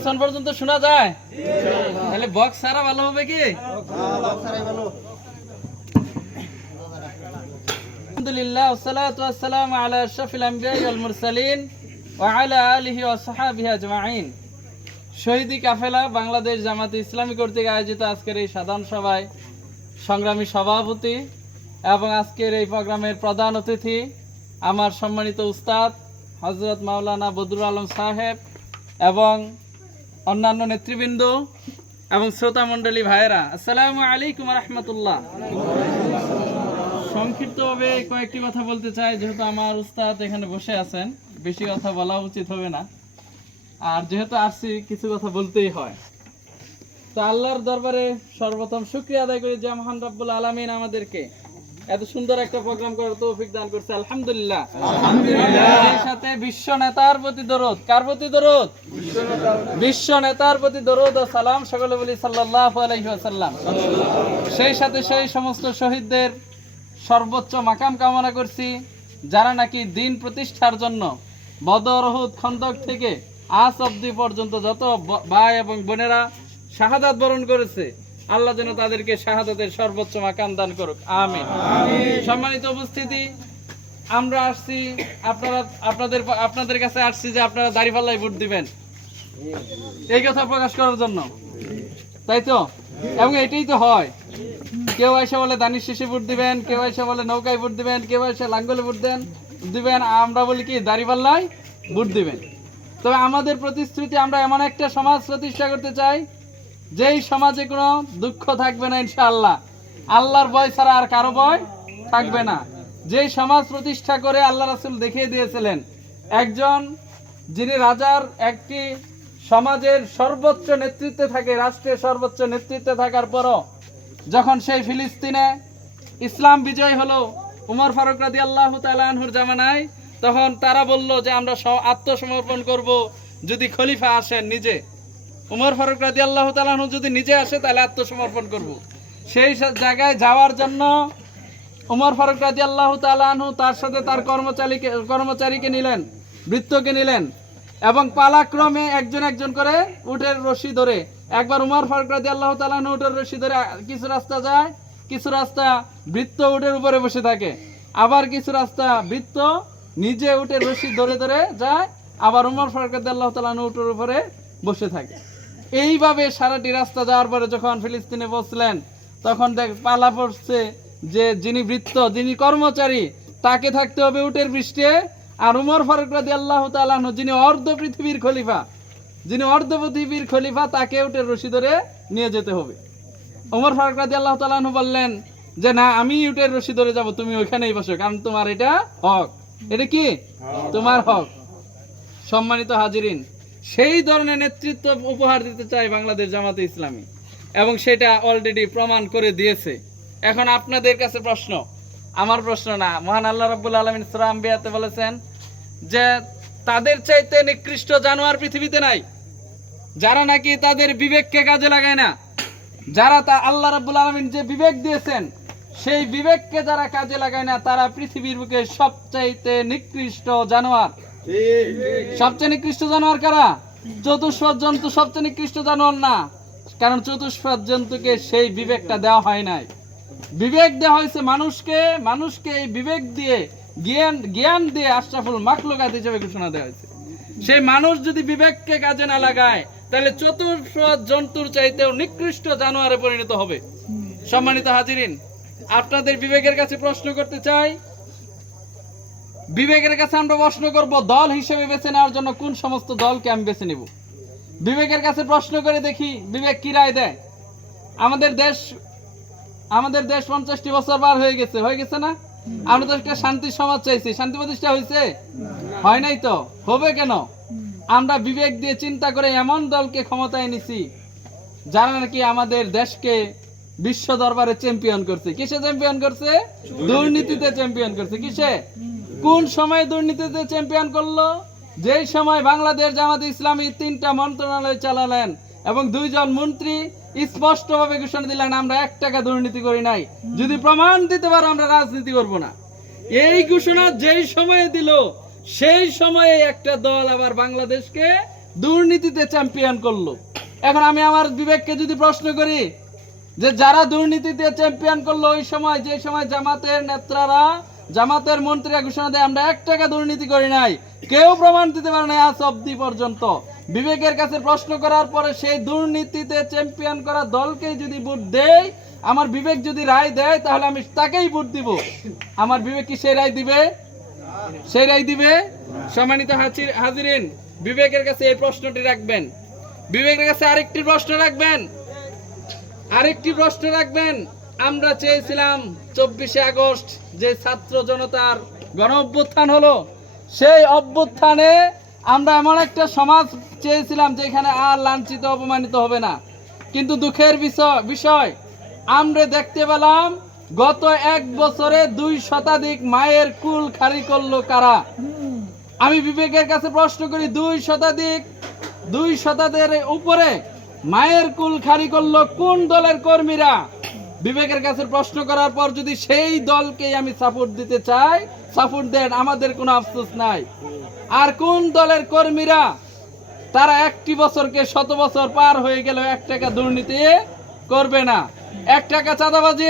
পিছন পর্যন্ত শোনা যায়। তাহলে বক্স ছাড়া ভালো হবে কি? আলহামদুলিল্লাহ আলা আশরাফিল আমবিয়া ওয়াল মুরসালিন ওয়া আলা আলিহি ওয়া শহীদি কাফেলা বাংলাদেশ জামাতে ইসলামী কর্তৃক আয়োজিত আজকের এই সাধারণ সভায় সংগ্রামী সভাপতি এবং আজকের এই প্রোগ্রামের প্রধান অতিথি আমার সম্মানিত উস্তাদ হজরত মাওলানা বদরুল আলম সাহেব এবং অন্যান্য নেতৃবৃন্দ এবং শ্রোতা মণ্ডলী ভাইয়েরা, আসসালামু আলাইকুম রহমতুল্লাহ। সংক্ষিপ্তভাবে কয়েকটি কথা বলতে চাই, যেহেতু আমার উস্তাদ এখানে বসে আছেন, বেশি কথা বলা উচিত হবে না। আর যেহেতু আসছি, কিছু কথা বলতেই হয়। তো আল্লাহর দরবারে সর্বপ্রথম শুক্রিয়া আদায় করি যে মহান রব্বুল আলমিন আমাদেরকে এত সুন্দর একটা প্রোগ্রাম করার তৌফিক দান করছে আলহামদুলিল্লাহ। সেই সাথে বিশ্ব নেতার প্রতি দরদ। কার প্রতি দরদ? বিশ্ব নেতার প্রতি দরদ ও সালাম সকলে বলি সাল্লাল্লাহু আলাইহি ওয়াসাল্লাম। সেই সাথে সেই সমস্ত শহীদদের সর্বোচ্চ মাকাম কামনা করছি যারা নাকি দিন প্রতিষ্ঠার জন্য বদর উহুদ খন্দক থেকে আজ অব্দি পর্যন্ত যত ভাই এবং বোনেরা শাহাদাত বরণ করেছে আল্লাহ যেন তাদেরকে শাহাদাতের সর্বোচ্চ মাকাম দান করুক। আমিন। সম্মানিত উপস্থিতি আমরা আসছি আপনারা আপনাদের আপনাদের কাছে আসছি যে আপনারা দাড়িপাল্লায় ভোট দিবেন। এই কথা প্রকাশ করার জন্য। তাই তো? এবং এটাই তো হয়। কেউ এসে বলে দানিশ শেষে ভোট দিবেন কেউ এসে বলে নৌকায় ভোট দিবেন কেউ এসে লাঙ্গলে ভোট দেন দিবেন আমরা বলি কি দাড়িপাল্লায় ভোট দিবেন। তবে আমাদের প্রতিশ্রুতি আমরা এমন একটা সমাজ প্রতিষ্ঠা করতে চাই যেই সমাজে কোনো দুঃখ থাকবে না ইনশাআল্লাহ, আল্লাহর ভয় ছাড়া আর কারও ভয় থাকবে না। যেই সমাজ প্রতিষ্ঠা করে আল্লাহ রাসুল দেখিয়ে দিয়েছিলেন, একজন যিনি রাজার একটি সমাজের সর্বোচ্চ নেতৃত্বে থাকে, রাষ্ট্রের সর্বোচ্চ নেতৃত্বে থাকার পরও যখন সেই ফিলিস্তিনে ইসলাম বিজয় হলো উমর ফারুক রাদি আল্লাহ তালাহুর জামানায়, তখন তারা বলল যে আমরা আত্মসমর্পণ করব যদি খলিফা আসেন নিজে। উমর ফারুক রাদি আল্লাহ তালাহু যদি নিজে আসে, তাহলে আত্মসমর্পণ করব। সেই জায়গায় যাওয়ার জন্য উমর ফারুক রাজি আল্লাহ তালাহু তার সাথে তার কর্মচারীকে কর্মচারীকে নিলেন বৃত্তকে নিলেন এবং পালাক্রমে একজন একজন করে উটের রশি ধরে, একবার উমর ফারুক রাজি আল্লাহ তালাহু উটের রশি ধরে কিছু রাস্তা যায়, কিছু রাস্তা বৃত্ত উটের উপরে বসে থাকে, আবার কিছু রাস্তা বৃত্ত নিজে উটের রশি ধরে ধরে যায়, আবার উমর ফারুক রাজি আল্লাহ তালাহু উটের উপরে বসে থাকে। এইভাবে সারাটি রাস্তা যাওয়ার পরে যখন ফিলিস্তিনে পৌঁছলেন তখন দেখ পালা পড়ছে যে যিনি বৃত্ত যিনি কর্মচারী তাকে থাকতে হবে উটের পৃষ্ঠে। আর উমর ফারুক রাদি আল্লাহ তালাহ যিনি অর্ধ পৃথিবীর খলিফা যিনি অর্ধ পৃথিবীর খলিফা তাকে উটের রশি ধরে নিয়ে যেতে হবে। উমর ফারুক রাদি আল্লাহ তালাহ বললেন যে না আমি উটের রশি ধরে যাব তুমি ওইখানেই বসো কারণ তোমার এটা হক। এটা কি? তোমার হক। সম্মানিত হাজিরিন সেই ধরনের নেতৃত্ব উপহার দিতে চাই বাংলাদেশ জামাতে ইসলামী। এবং সেটা অলরেডি প্রমাণ করে দিয়েছে। এখন আপনাদের কাছে প্রশ্ন, আমার প্রশ্ন না, মহান আল্লাহ রাব্বুল আলামিন আম্বিয়াতে বলেছেন যে তাদের চাইতে নিকৃষ্ট জানোয়ার পৃথিবীতে নাই। যারা নাকি তাদের বিবেককে কাজে লাগায় না। যারা তা আল্লাহ রাব্বুল আলামিন যে বিবেক দিয়েছেন, সেই বিবেককে যারা কাজে লাগায় না, তারা পৃথিবীর বুকে সবচাইতে নিকৃষ্ট জানোয়ার। সবচেয়ে নিকৃষ্ট জানোয়ার কারা? চতুষ্পদ জন্তু সবচেয়ে নিকৃষ্ট জানোয়ার না। কারণ চতুষ্পদ জন্তুকে সেই বিবেকটা দেওয়া হয় নাই। বিবেক দেওয়া হয়েছে মানুষকে মানুষকে এই বিবেক দিয়ে জ্ঞান জ্ঞান দিয়ে আশরাফুল মাখলুকাত হিসেবে ঘোষণা দেওয়া হয়েছে। সেই মানুষ যদি বিবেককে কাজে না লাগায়, তাহলে চতুষ্পদ জন্তুর চাইতেও নিকৃষ্ট জানোয়ারে পরিণত হবে। সম্মানিত হাজিরিন, আপনাদের বিবেকের কাছে প্রশ্ন করতে চাই বিবেকের কাছে আমরা প্রশ্ন করব, দল হিসেবে বেছে নেওয়ার জন্য কোন সমস্ত দলকে আমি বেছে নেব? বিবেকের কাছে প্রশ্ন করে দেখি, বিবেক কি রায় দেয়? আমাদের দেশ আমাদের দেশ পঞ্চাশটি বছর পার হয়ে গেছে হয়ে গেছে না? আমরা তো একটা শান্তি সমাজ চাইছি, শান্তি প্রতিষ্ঠা হয়েছে? হয় নাই তো? হবে কেন? আমরা বিবেক দিয়ে চিন্তা করে এমন দলকে ক্ষমতায় নিছি যারা নাকি আমাদের দেশকে বিশ্ব দরবারে চ্যাম্পিয়ন করছে। কিসে চ্যাম্পিয়ন করছে? দুর্নীতিতে চ্যাম্পিয়ন করছে। কিসে? কোন সময় দুর্নীতিতে চ্যাম্পিয়ন করল? যেই সময় বাংলাদেশ জামাত ইসলামী তিনটা মন্ত্রণালয় চালালেন এবং দুইজন মন্ত্রী স্পষ্টভাবে ঘোষণা দিলেন, আমরা এক টাকা দুর্নীতি করি নাই। যদি প্রমাণ দিতে পারো, আমরা রাজনীতি করব না। এই ঘোষণা যেই সময়ে দিল, সেই সময়ে একটা দল আবার বাংলাদেশকে দুর্নীতিতে চ্যাম্পিয়ন করল। এখন আমি আমার বিবেককে যদি প্রশ্ন করি, যে যারা দুর্নীতিতে চ্যাম্পিয়ন করল, ওই সময় যে সময় জামাতের নেতারা জামাতের মন্ত্রীরা ঘোষণা দেয়, আমরা এক টাকা দুর্নীতি করি নাই। কেউ প্রমাণ দিতে পারে নাই আজ অব্দি পর্যন্ত। বিবেকের কাছে প্রশ্ন করার পরে সেই দুর্নীতিতে চ্যাম্পিয়ন করা দলকে যদি ভোট দেয়, আমার বিবেক যদি রায় দেয়, তাহলে আমি তাকেই ভোট দিব। আমার বিবেক কি সেই রায় দিবে? সেই রায় দিবে? সম্মানিত হাজির, হাজিরিন, বিবেকের কাছে এই প্রশ্নটি রাখবেন। বিবেকের কাছে আরেকটি প্রশ্ন রাখবেন। আরেকটি প্রশ্ন রাখবেন। আমরা চেয়েছিলাম চব্বিশে আগস্ট যে ছাত্র জনতার গণ অভ্যুত্থান হলো, সেই অভ্যুত্থানে আমরা এমন একটা সমাজ চেয়েছিলাম যেখানে আর লাঞ্ছিত, অপমানিত হবে না। কিন্তু দুঃখের বিষয় বিষয়, আমরা দেখতে পেলাম গত এক বছরে দুই শতাধিক মায়ের কুল খালি করল কারা? আমি বিবেকের কাছে প্রশ্ন করি, দুই শতাধিক, দুই শতাদের উপরে মায়ের কুল খালি করল কোন দলের কর্মীরা? বিবেকের কাছে প্রশ্ন করার পর যদি সেই দলকেই আমি সাপোর্ট দিতে চাই সাপোর্ট দেন, আমাদের কোনো আফসোস নাই। আর কোন দলের কর্মীরা তারা একটি বছরকে শত বছর পার হয়ে গেল এক টাকা দুর্নীতি করবে না। এক টাকা চাঁদাবাজি